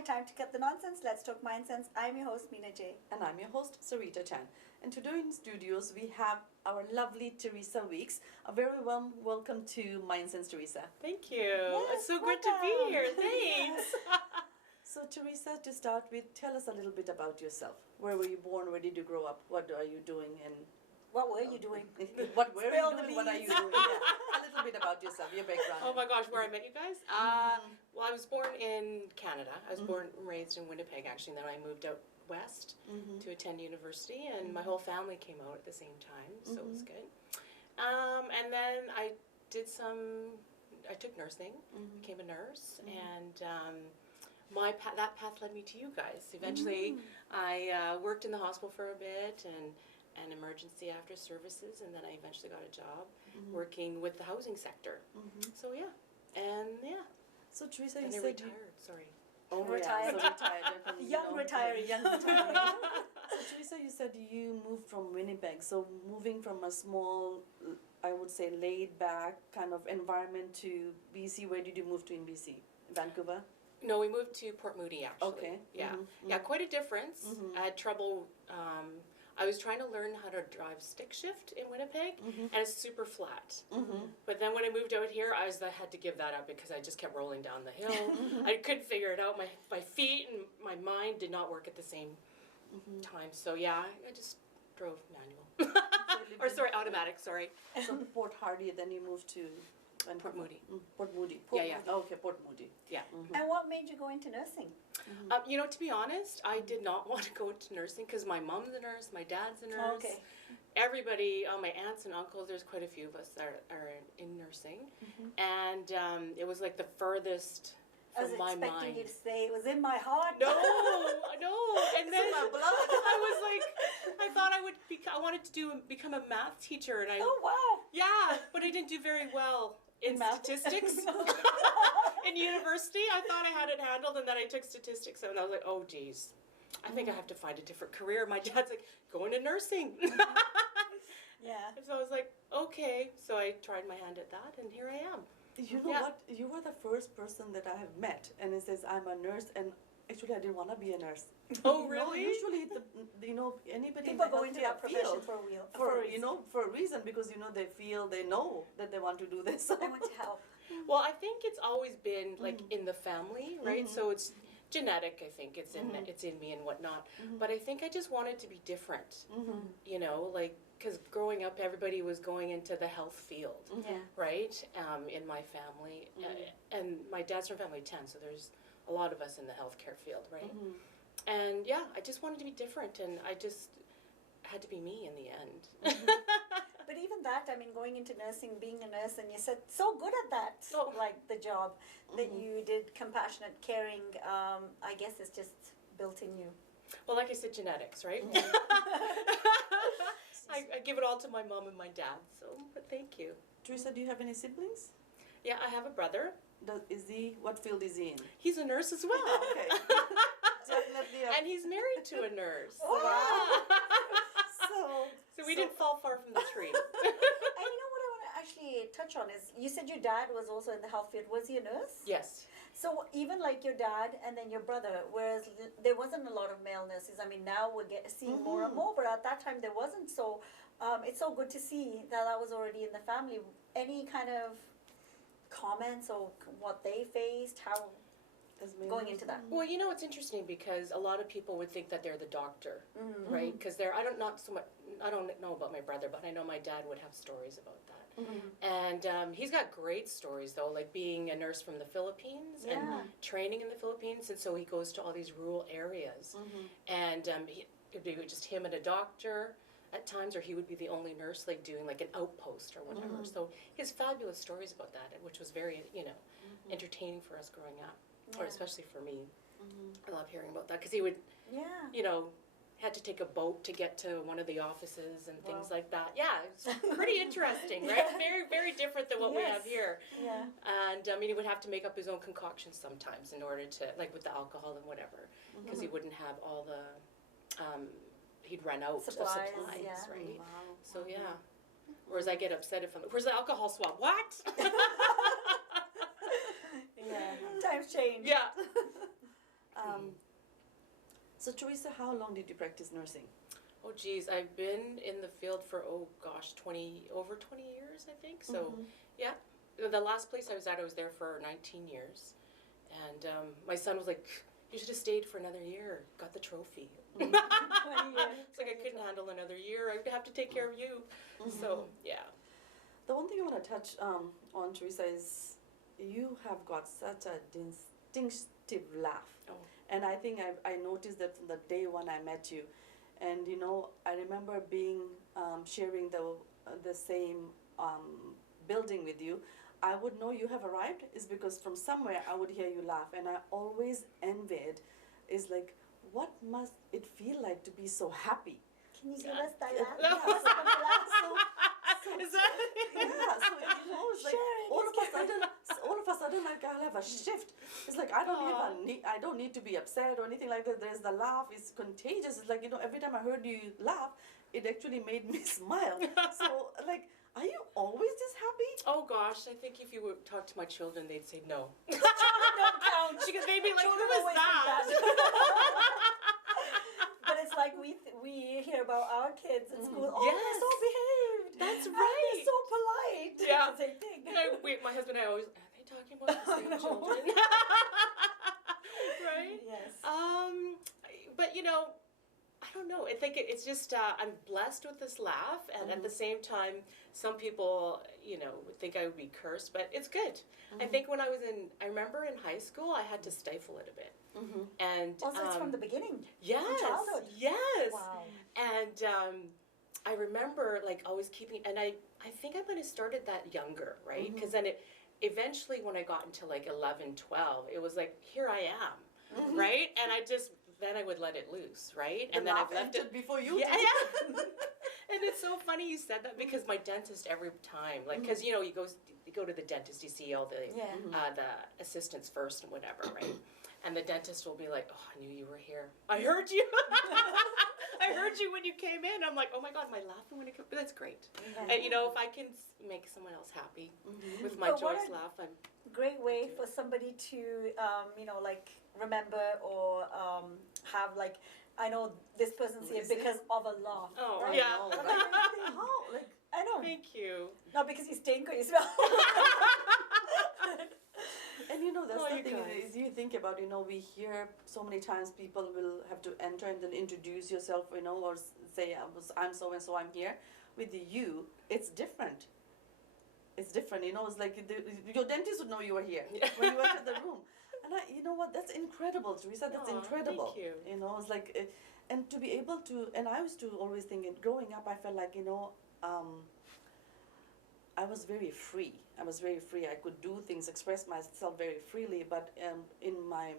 Hi, time to cut the nonsense. Let's talk MindSense. I'm your host, Meena J. And I'm your host, Sarita Chan. And today in studios, we have our lovely Teresa Weeks. A very warm welcome to MindSense, Teresa. Thank you. Yes, it's so good to be here. Thanks. So, Teresa, to start with, tell us a little bit about yourself. Where were you born? Where did you grow up? What are you doing? And What were you doing? what were Spill you the doing? What are you beans. doing? Yeah. A little bit about yourself, your background. Oh my gosh, where I met you guys? Well, I was born in Canada. I was born and raised in Winnipeg, actually. And then I moved out west to attend university, and my whole family came out at the same time, so it was good. And then I took nursing, became a nurse, and that path led me to you guys. Eventually, I worked in the hospital for a bit and emergency after services, and then I eventually got a job working with the housing sector. So yeah. So, Teresa, And you I said retired. Sorry. Oh, Retired. Yeah, so retired. From, Young retiree. Young retiree. So, Teresa, you said you moved from Winnipeg. So, moving from a small, I would say, laid-back kind of environment to BC. Where did you move to in BC? Vancouver? No, we moved to Port Moody, actually. Okay. Yeah. Yeah, quite a difference. I had trouble. I was trying to learn how to drive stick shift in Winnipeg, and it's super flat. But then when I moved out here, I had to give that up because I just kept rolling down the hill. I couldn't figure it out. My feet and my mind did not work at the same time. So yeah, I just drove manual. Automatic, sorry. So, Port Hardy, then you moved to Port Moody. Port Moody. Yeah. Okay, Port Moody. Yeah. And what made you go into nursing? To be honest, I did not want to go into nursing because my mom's a nurse, my dad's a nurse. Okay. Everybody, my aunts and uncles, there's quite a few of us that are in nursing. And it was like the furthest I was from my expecting mind. you to say it was in my heart. No. And then I was like, I thought I wanted to become a math teacher. And Oh, wow. yeah, but I didn't do very well in math? statistics. In university, I thought I had it handled, and then I took statistics, and I was like, oh, geez, I think I have to find a different career. My dad's like, go into nursing. Yeah. And so I was like, okay. So I tried my hand at that, and here I am. You know what? You were the first person that I have met, and it says I'm a nurse, and actually I didn't want to be a nurse. Oh, really? Usually, anybody People in the go into that healthcare profession field for a reason. for a reason, because they know that they want to do this. They want to help. Well, I think it's always been like in the family, right? So it's genetic. I think it's in me and whatnot. But I think I just wanted to be different. Because growing up, everybody was going into the health field, right? In my family, and my dad's from family 10, so there's a lot of us in the healthcare field, right? And yeah, I just wanted to be different, and I just had to be me in the end. But even that, going into nursing, being a nurse, and you said so good at that, like the job that you did, compassionate, caring, I guess it's just built in you. Well, like I said, genetics, right? I give it all to my mom and my dad, but thank you. Teresa, do you have any siblings? Yeah, I have a brother. What field is he in? He's a nurse as well. Okay. Definitely. And he's married to a nurse. Wow. So we didn't fall far from the tree. And you know what I want to actually touch on is, you said your dad was also in the health field. Was he a nurse? Yes. So even like your dad and then your brother, whereas there wasn't a lot of male nurses. Now we're seeing more and more, but at that time there wasn't. So it's so good to see that was already in the family. Any kind of comments or what they faced, how going into that? Well, it's interesting because a lot of people would think that they're the doctor, right? Because I don't know about my brother, but I know my dad would have stories about that. And he's got great stories though, like being a nurse from the Philippines and training in the Philippines, and so he goes to all these rural areas, and it'd be just him and a doctor at times, or he would be the only nurse, like doing like an outpost or whatever. So he has fabulous stories about that, which was very entertaining for us growing up. Or especially for me. I love hearing about that because he would, had to take a boat to get to one of the offices and things like that. Yeah, it's pretty interesting, right? Very, very different than what we have here. Yeah. And he would have to make up his own concoctions sometimes in order to, like with the alcohol and whatever, because he wouldn't have all the, he'd run out of supplies, right? Wow. So yeah. Whereas I get upset if where's the alcohol swab? What? Yeah. Times change. Yeah. So Teresa, how long did you practice nursing? Oh geez, I've been in the field for over 20 years, I think. So yeah, the last place I was there for 19 years, and my son was like, "You should have stayed for another year. Got the trophy." It's like I couldn't handle another year. I'd have to take care of you. So yeah. The one thing I want to touch on, Teresa, is you have got such a distinctive laugh. Oh. And I think I noticed that from the day when I met you. And you know, I remember being sharing the same building with you. I would know you have arrived is because from somewhere I would hear you laugh, and I always envied, is like, what must it feel like to be so happy? Can you give us that laugh? Is that? Yeah, so you know, it's like all of a sudden, like I'll have a shift. It's like I don't need to be upset or anything like that. There's the laugh, it's contagious. It's like, you know, every time I heard you laugh, it actually made me smile. So like, are you always this happy? Oh gosh, I think if you would talk to my children, they'd say no. Don't count. Because they'd be like, Children who is always that? think that. But it's like we hear about our kids at school. Oh, Yes. they're so behaved. That's And right. they're so polite. Yeah. It's the same thing. My husband and I always, are they talking about the same children? Right? Yes. But you know, I don't know. I think it's just I'm blessed with this laugh, and at the same time, some people, you know, would think I would be cursed, but it's good. I think when I remember in high school, I had to stifle it a bit, and Also, it's from the beginning. yes, From childhood. yes, Wow. and I remember like always keeping, and I think I might have started that younger, right? Because then it eventually when I got into like 11, 12, it was like, here I am, right? And then I would let it loose, right? And then I've left it before you. yeah, did. yeah. And it's so funny you said that because my dentist every time, like, because you know you go to the dentist, you see all the the assistants first and whatever, right? And the dentist will be like, "Oh, I knew you were here. I heard you. I heard you when you came in." I'm like, "Oh my God, am I laughing when it comes?" That's great. And you know, if I can make someone else happy with my But what joyous a laugh, I'm great way for somebody to, you know, like remember or have like, I know this person's here because of a laugh. Oh, right? yeah. I'm like, how? Like, I know. Thank you. Not because you stink or you smell. And you know, that's Oh, the you thing guys. is, you think about, you know, we hear so many times people will have to enter and then introduce yourself, you know, or say, I'm so and so, I'm here. With you, it's different. It's different, you know, it's like your dentist would know you were here when you entered the room. And you know what, that's incredible, Teresa, that's Aw, incredible. thank you. You know, it's like, and to be able to, and I used to always think, growing up, I felt like, you know, I was very free. I could do things, express myself very freely. But in my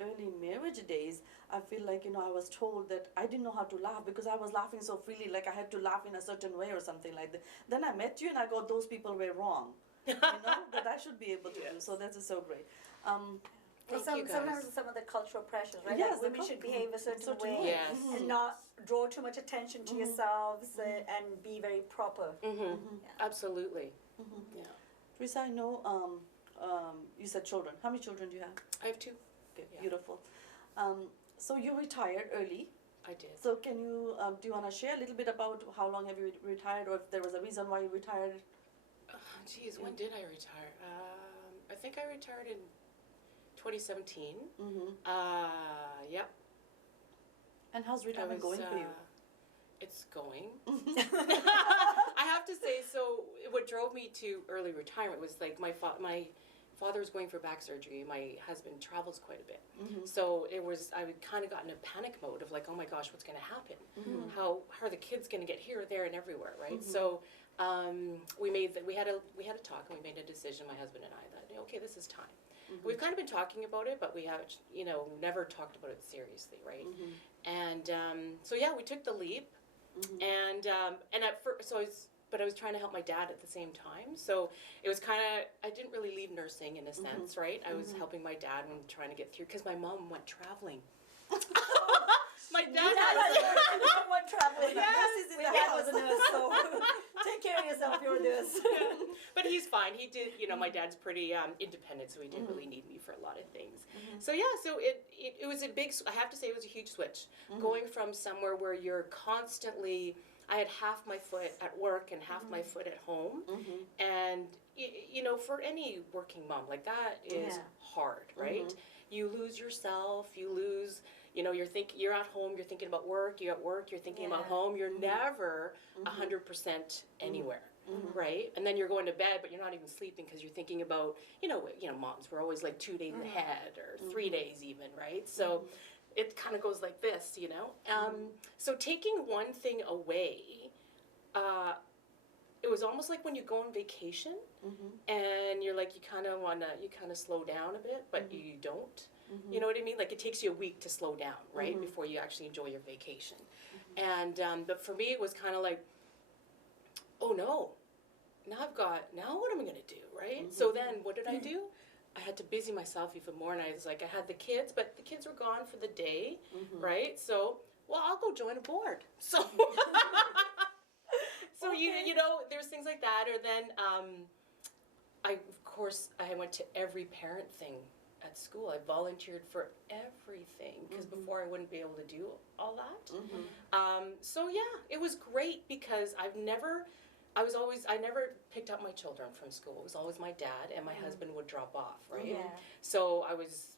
early marriage days, I feel like, you know, I was told that I didn't know how to laugh because I was laughing so freely, like I had to laugh in a certain way or something like that. Then I met you and I got those people were wrong. You know, that I should be able to do. So that's so great. Thank you guys. Sometimes some of the cultural pressures, right? Yes, Like women should behave a certain certain way way. Yes. and not draw too much attention to yourselves and be very proper. Absolutely. Yeah. Teresa, I know you said children. How many children do you have? I have 2. Okay, Yeah. beautiful. So you retired early. I did. So can you, do you want to share a little bit about how long have you retired, or if there was a reason why you retired? Geez, when did I retire? I think I retired in 2017. Yep. And how's retirement going for you? It's going. I have to say, so what drove me to early retirement was like my father was going for back surgery. My husband travels quite a bit. So I kind of got in a panic mode of like, oh my gosh, what's going to happen? How are the kids going to get here, there, and everywhere, right? So we had a talk and we made a decision, my husband and I, that okay, this is time. We've kind of been talking about it, but we haven't, you know, never talked about it seriously, right? And so yeah, we took the leap, and at first, but I was trying to help my dad at the same time. So it was kind of, I didn't really leave nursing in a sense, right? I was helping my dad and trying to get through because my mom went traveling. My You dad had has someone traveling. The nurse is in My the dad house. was a nurse, so take care of yourself. You're a nurse. But he's fine. He did, my dad's pretty independent, so he didn't really need me for a lot of things. So yeah, so it was a big, I have to say it was a huge switch. Going from somewhere where you're constantly, I had half my foot at work and half my foot at home. And, for any working mom, like that is hard, right? You lose yourself, you lose, you're at home, you're thinking about work, you're at work, you're thinking about home, you're never 100% anywhere. Right, and then you're going to bed, but you're not even sleeping because you're thinking about, moms were always like 2 days ahead or 3 days even, right? So it kind of goes like this, So taking one thing away, it was almost like when you go on vacation and you're like, you kind of slow down a bit, but you don't. You know what I mean? Like it takes you a week to slow down, right, before you actually enjoy your vacation. And but for me, it was kind of like, oh no, now what am I going to do, right? So then what did I do? I had to busy myself even more, and I was like, I had the kids, but the kids were gone for the day, right? So, well, I'll go join a board. So, so there's things like that, or then I went to every parent thing at school. I volunteered for everything because before I wouldn't be able to do all that. So yeah, it was great because I never picked up my children from school. It was always my dad, and my husband would drop off, right? Yeah. So I was,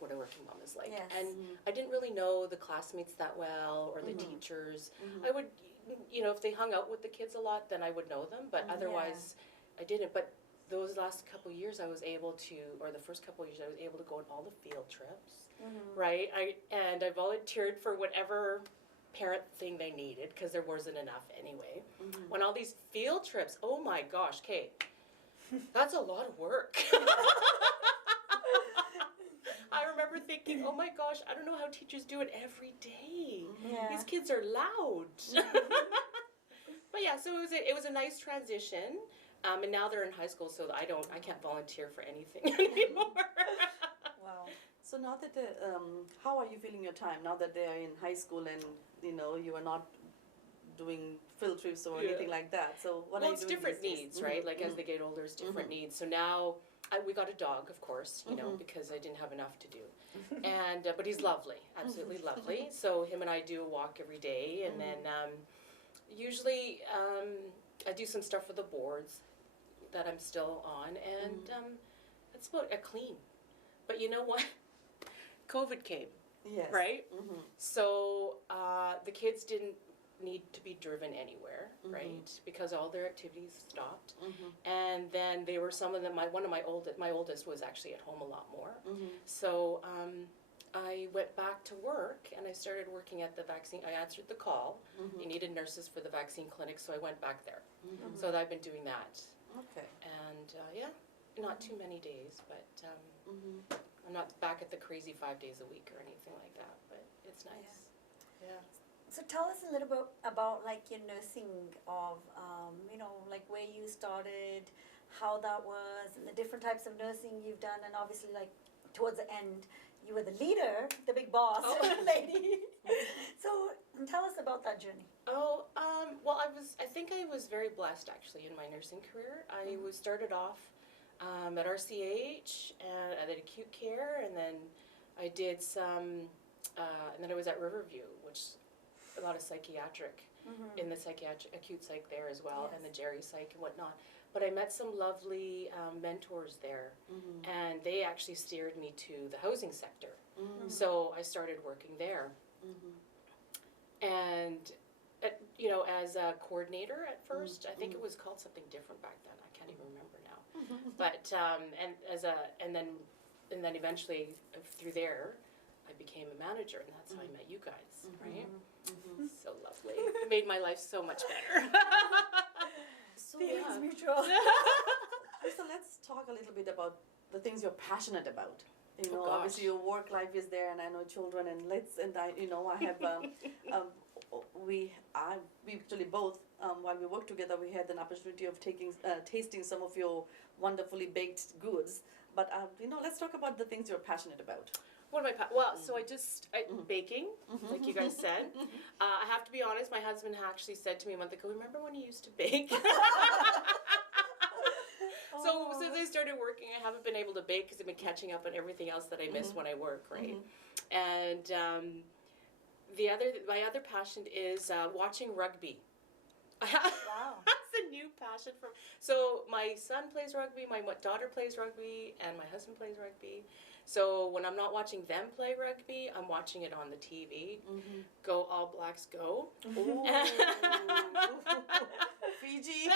what a working mom is like. Yes. And I didn't really know the classmates that well or the teachers. I would, if they hung out with the kids a lot, then I would know them, but otherwise I didn't. But those last couple of years I was able to, or the first couple of years I was able to go on all the field trips, right? I volunteered for whatever parent thing they needed because there wasn't enough anyway. When all these field trips, oh my gosh, Kate, that's a lot of work. I remember thinking, oh my gosh, I don't know how teachers do it every day. These kids are loud. But yeah, so it was a nice transition. And now they're in high school, so I can't volunteer for anything anymore. Wow. So now that how are you feeling your time now that they're in high school and you are not doing field trips or anything like that? So what are you doing? Well, it's different these days? needs, right? Like as they get older, it's different needs. So now we got a dog, of course, because I didn't have enough to do, and but he's lovely, absolutely lovely. So him and I do a walk every day, and then usually I do some stuff for the boards that I'm still on, and that's about a clean. But you know what? COVID came, Yes. right? So the kids didn't need to be driven anywhere, right? Because all their activities stopped. And then they were some of them. My oldest was actually at home a lot more. So I went back to work and I started working at the vaccine. I answered the call. They needed nurses for the vaccine clinic, so I went back there. So I've been doing that. Okay. And yeah, not too many days, but I'm not back at the crazy 5 days a week or anything like that, but it's nice. Yeah. So tell us a little bit about like your nursing of, like where you started, how that was, and the different types of nursing you've done, and obviously like towards the end, you were the leader, the big boss lady. So tell us about that journey. Oh, well, I think I was very blessed actually in my nursing career. I was started off at RCH and I did acute care, and then I did some, and then I was at Riverview, which a lot of psychiatric, in the acute psych there as well, and the Jerry psych and whatnot. But I met some lovely mentors there, and they actually steered me to the housing sector. So I started working there. And, as a coordinator at first, I think it was called something different back then. I can't even remember now. But, and then eventually through there, I became a manager, and that's how I met you guys, right? So lovely. It made my life so much better. So Feelings mutual. So let's talk a little bit about the things you're passionate about. gosh. Obviously your work life is there, and I know children, and I have we actually both while we worked together, we had an opportunity of tasting some of your wonderfully baked goods. But let's talk about the things you're passionate about. What am well, so baking, like you guys said. I have to be honest, my husband actually said to me a month ago, remember when you used to bake? So since I started working, I haven't been able to bake because I've been catching up on everything else that I miss when I work, right? And my other passion is watching rugby. Wow. That's a new passion for me. So my son plays rugby, my daughter plays rugby, and my husband plays rugby. So when I'm not watching them play rugby, I'm watching it on the TV. Go All Blacks, go! Fiji.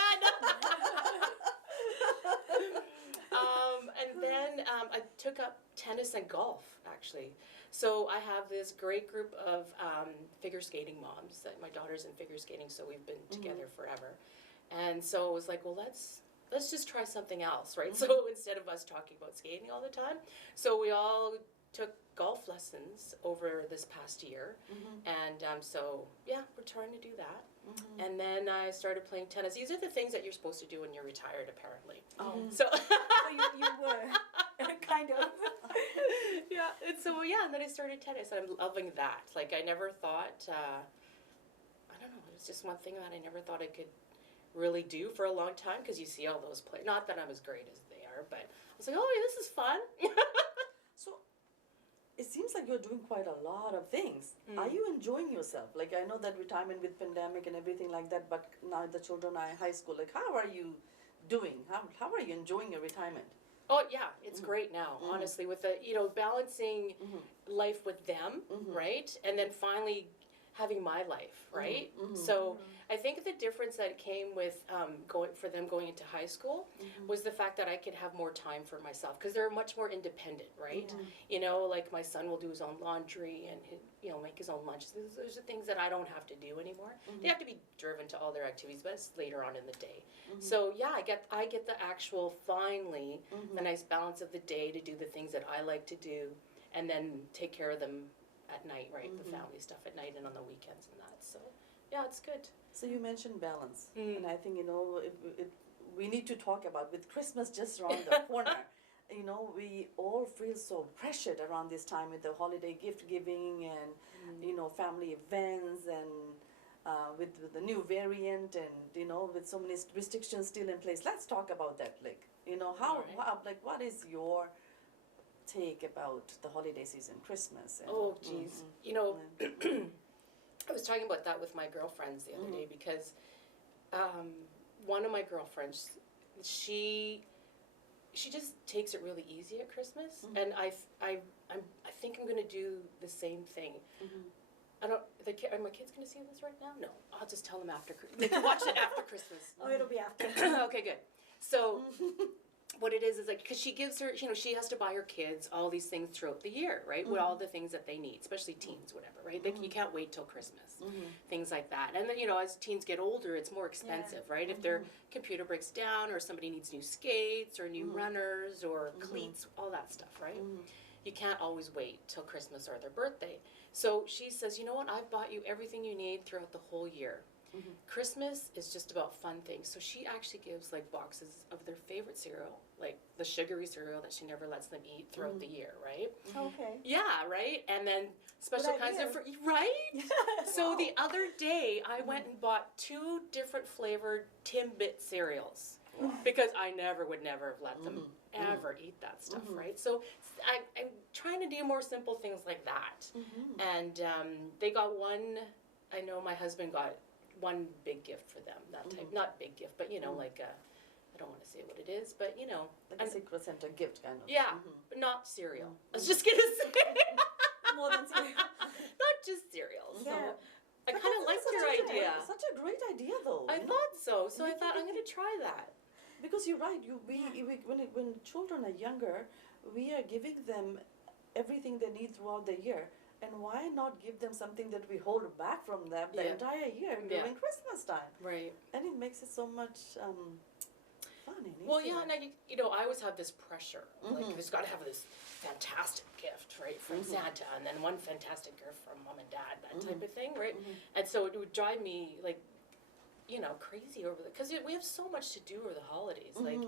And then I took up tennis and golf, actually. So I have this great group of figure skating moms. That my daughter's in figure skating, so we've been together forever. And so it was like, well, let's just try something else, right? So instead of us talking about skating all the time, so we all took golf lessons over this past year. And so, yeah, we're trying to do that. And then I started playing tennis. These are the things that you're supposed to do when you're retired, apparently. So you were, kind of. Yeah, and so, and then I started tennis. I'm loving that. Like, I never thought, I don't know, it was just one thing that I never thought I could really do for a long time, because you see all those players. Not that I'm as great as they are, but I was like, oh, yeah, this is fun. So it seems like you're doing quite a lot of things. Are you enjoying yourself? Like, I know that retirement with pandemic and everything like that, but now the children are in high school. Like, how are you doing? How are you enjoying your retirement? Oh, yeah, it's great now, honestly, with the, balancing life with them, right? And then finally having my life, right? So I think the difference that came with going into high school was the fact that I could have more time for myself, because they're much more independent, right? Like my son will do his own laundry and make his own lunch. Those are things that I don't have to do anymore. They have to be driven to all their activities, but it's later on in the day. So yeah, I get the actual finally the nice balance of the day to do the things that I like to do, and then take care of them at night, right? The family stuff at night and on the weekends and that. So yeah, it's good. So you mentioned balance, and I think we need to talk about, with Christmas just around the corner. We all feel so pressured around this time with the holiday gift giving and family events, and with the new variant, and with so many restrictions still in place. Let's talk about that. Like, how what is your take about the holiday season, Christmas? And, oh, geez. I was talking about that with my girlfriends the other day, because one of my girlfriends, she just takes it really easy at Christmas, and I think I'm going to do the same thing. Are my kids going to see this right now? No, I'll just tell them after. They can watch it after Christmas. Oh, it'll be after. Okay, good. So what it is like, because she gives her, she has to buy her kids all these things throughout the year, right? With all the things that they need, especially teens, whatever, right? You can't wait till Christmas, things like that. And then, as teens get older, it's more expensive, right? If their computer breaks down, or somebody needs new skates or new runners or cleats, all that stuff, right? You can't always wait till Christmas or their birthday. So she says, you know what? I've bought you everything you need throughout the whole year. Christmas is just about fun things. So she actually gives like boxes of their favorite cereal, like the sugary cereal that she never lets them eat throughout the year, right? Okay. Yeah, right? And then special kinds of, right? So the other day I went and bought 2 different flavored Timbit cereals, because I would never have let them ever eat that stuff, right? So I'm trying to do more simple things like that. And they got one, I know my husband got one big gift for them, that type, not big gift, but like I don't want to say what it is, but like a Secret Santa gift kind of. Yeah, but not cereal. I was just gonna say More than cereal. not just cereal. So Yeah. I kind of liked your idea. Such a great idea, though. I thought so. So I thought I'm gonna try that. Because you're right. When children are younger, we are giving them everything they need throughout the year. And why not give them something that we hold back from them the entire year during Christmas time? Right. And it makes it so much fun and easy. Well, yeah, and I always have this pressure. Like, there's got to have this fantastic gift, right, from Santa, and then one fantastic gift from mom and dad, that type of thing, right? And so it would drive me, like, crazy over because we have so much to do over the holidays. Like,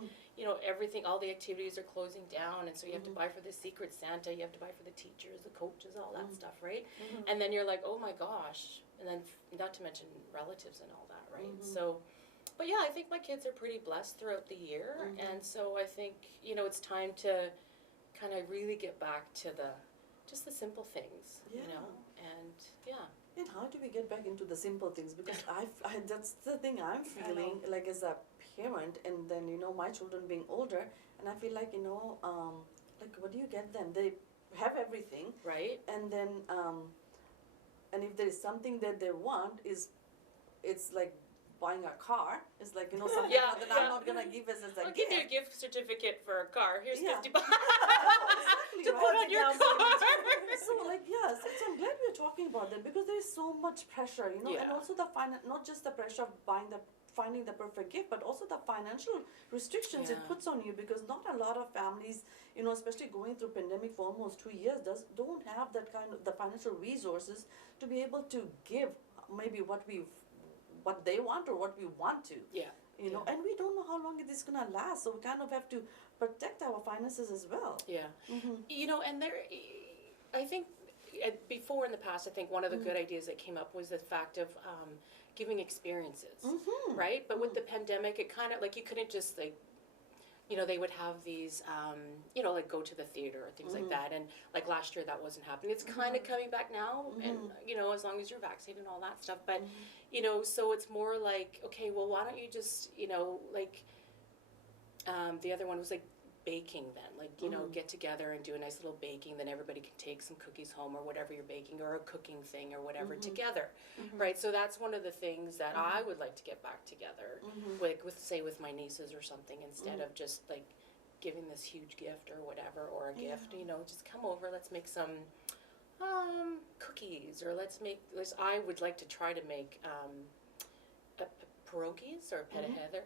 everything, all the activities are closing down, and so you have to buy for the Secret Santa, you have to buy for the teachers, the coaches, all that stuff, right? And then you're like, oh my gosh, and then not to mention relatives and all that, right? So, but yeah, I think my kids are pretty blessed throughout the year, and so I think, it's time to kind of really get back to just the simple things, and yeah. And how do we get back into the simple things? Because I that's the thing I'm feeling like as a parent, and then my children being older, and I feel like like what do you get them? They have everything, right? And then and if there is something that they want, it's like buying a car. It's like something that I'm not gonna give as a I'll gift. give you a gift certificate for a car. Here's $50 Exactly, to put on your car. So so I'm glad we're talking about that, because there is so much pressure, and also not just the pressure of finding the perfect gift, but also the financial restrictions it puts on you, because not a lot of families, especially going through pandemic for almost 2 years, don't have that kind of the financial resources to be able to give maybe what they want or what we want to. And we don't know how long it is gonna last, so we kind of have to protect our finances as well. And I think before in the past, I think one of the good ideas that came up was the fact of giving experiences, right? But with the pandemic, it kind of like you couldn't just like, they would have these, like go to the theater or things like that. And like last year, that wasn't happening. It's kind of coming back now, and as long as you're vaccinated and all that stuff. But so it's more like, okay, well, why don't you just, like, the other one was like baking then, like, get together and do a nice little baking, then everybody can take some cookies home or whatever you're baking, or a cooking thing or whatever together, right? So that's one of the things that I would like to get back together with my nieces or something, instead of just like giving this huge gift or whatever, or a gift, just come over, let's make some cookies, or I would like to try to make pierogies or pita heather,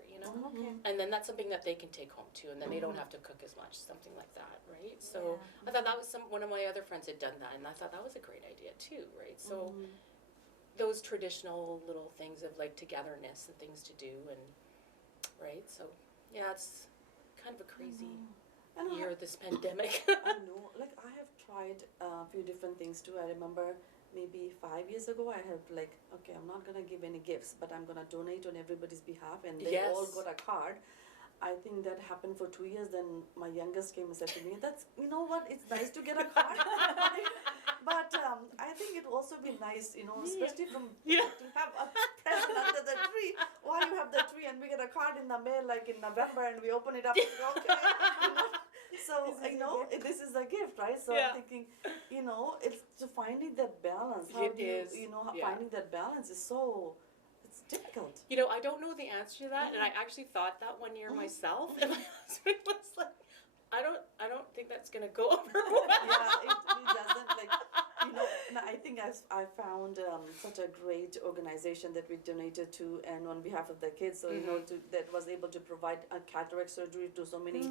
and then that's something that they can take home too, and then they don't have to cook as much, something like that, right? So I thought that was one of my other friends had done that, and I thought that was a great idea too, right? So those traditional little things of like togetherness and things to do, and right, so yeah, it's kind of a crazy year, this pandemic. I know, like I have tried a few different things too. I remember maybe 5 years ago, I had like, okay, I'm not gonna give any gifts, but I'm gonna donate on everybody's behalf, and they all got a card. I think that happened for 2 years. Then my youngest came and said to me, "That's what, it's nice to get a card." But I think it would also be nice, especially to have a present under the tree while you have the tree, and we get a card in the mail like in November, and we open it up and go, okay. So this is a gift, right? So I'm thinking, it's to finding that balance. How finding that balance is it's difficult. I don't know the answer to that, and I actually thought that one year myself, and my husband was like, I don't think that's gonna go over well. Yeah, it doesn't, like, and I think I found such a great organization that we donated to, and on behalf of the kids, so that was able to provide a cataract surgery to so many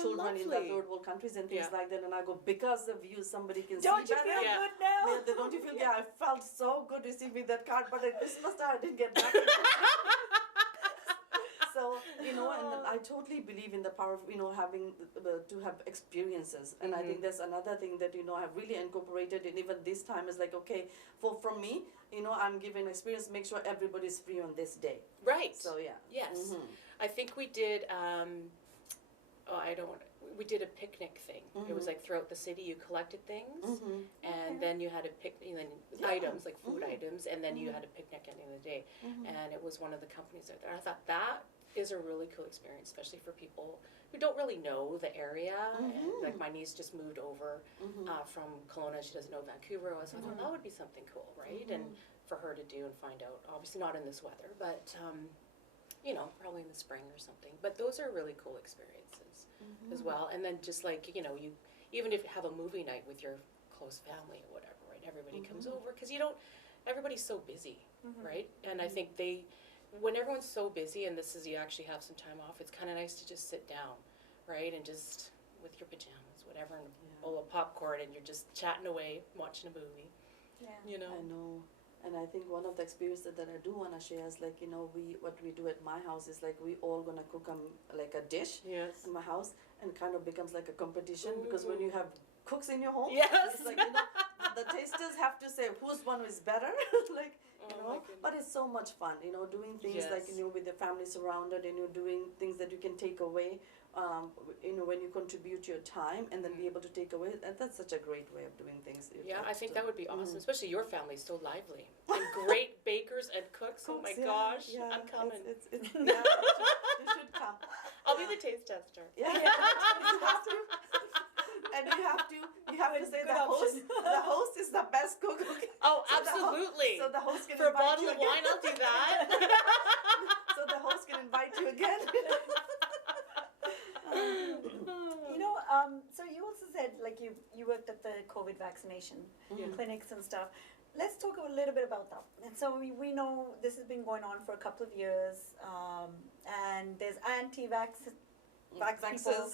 children in the third world countries and things like that. And I go, because of you, somebody can don't see you feel good now? Don't you feel? I felt so good receiving that card, but at Christmas time I didn't get back. So, and I totally believe in the power of, having to have experiences. And I think that's another thing that, I've really incorporated in even this time is like, okay, from me, I'm giving experience, make sure everybody's free on this day. Right. So, yeah. Yes. I think we did, we did a picnic thing. It was like throughout the city, you collected things, and then you had a items, like food items, and then you had a picnic at the end of the day. And it was one of the companies out there. I thought that is a really cool experience, especially for people who don't really know the area. And like my niece just moved over from Kelowna. She doesn't know Vancouver. So I thought that would be something cool, right? And for her to do and find out. Obviously not in this weather, but probably in the spring or something. But those are really cool experiences as well. And then just like, you even if you have a movie night with your close family or whatever, right? Everybody comes over, because everybody's so busy, right? And I think when everyone's so busy, and you actually have some time off, it's kind of nice to just sit down, right? And just with your pajamas, whatever, and a bowl of popcorn, and you're just chatting away, watching a movie. I know. And I think one of the experiences that I do want to share is like, what we do at my house is like we all gonna cook like a dish Yes. in my house, and kind of becomes like a competition, because when you have cooks in your home, Yes. it's like, the tasters have to say whose one is better, like, Oh my goodness. but it's so much fun, doing things like, Yes. with your family surrounded, and you're doing things that you can take away, when you contribute your time and then be able to take away, and that's such a great way of doing things. Yeah, I think that would be awesome, especially your family is so lively. And great bakers and cooks. Oh my gosh, yeah, I'm coming. It's yeah, you should come. I'll be the taste tester. Yeah, you have to. And you have to say Good option. the host is the best cook. Oh, So absolutely. So the host can For a invite bottle you of again. wine, I'll do that. So the host can invite you again. So you also said like you worked at the COVID vaccination clinics and stuff. Let's talk a little bit about that. And so we know this has been going on for a couple of years, and there's anti-vax people.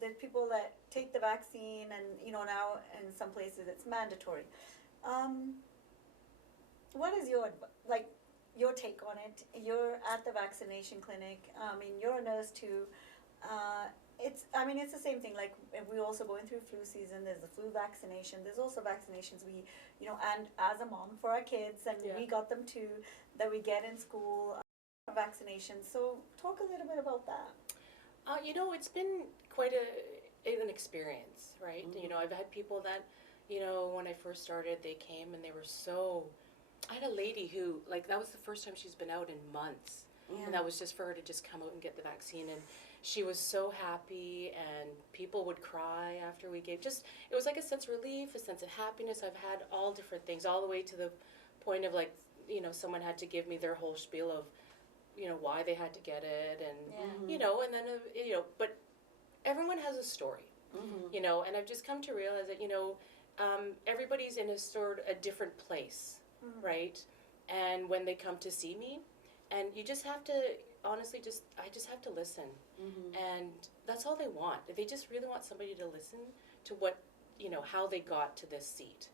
There's people that take the vaccine, and now in some places it's mandatory. What is your take on it? You're at the vaccination clinic. You're a nurse too. It's the same thing. Like, if we're also going through flu season, there's the flu vaccination. There's also vaccinations and as a mom for our kids, and we got them too, that we get in school, vaccinations. So talk a little bit about that. It's been quite an experience, right? Mm-hmm. I've had people that, when I first started, they came and they were I had a lady who, like, that was the first time she's been out in months. Yeah. And that was just for her to just come out and get the vaccine. And she was so happy, and people would cry after we gave. It was like a sense of relief, a sense of happiness. I've had all different things, all the way to the point of, like, someone had to give me their whole spiel of, why they had to get it. And, and then, but everyone has a story, and I've just come to realize that, everybody's in a different place, right? And when they come to see me, and you just have to, honestly, I just have to listen. And that's all they want. They just really want somebody to listen to what, how they got to this seat,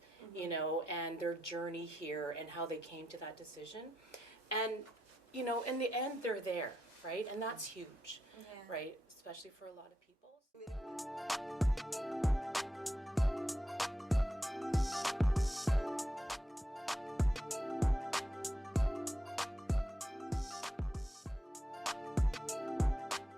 and their journey here and how they came to that decision. And, in the end, they're there, right? And that's huge, right? Especially for a lot of people.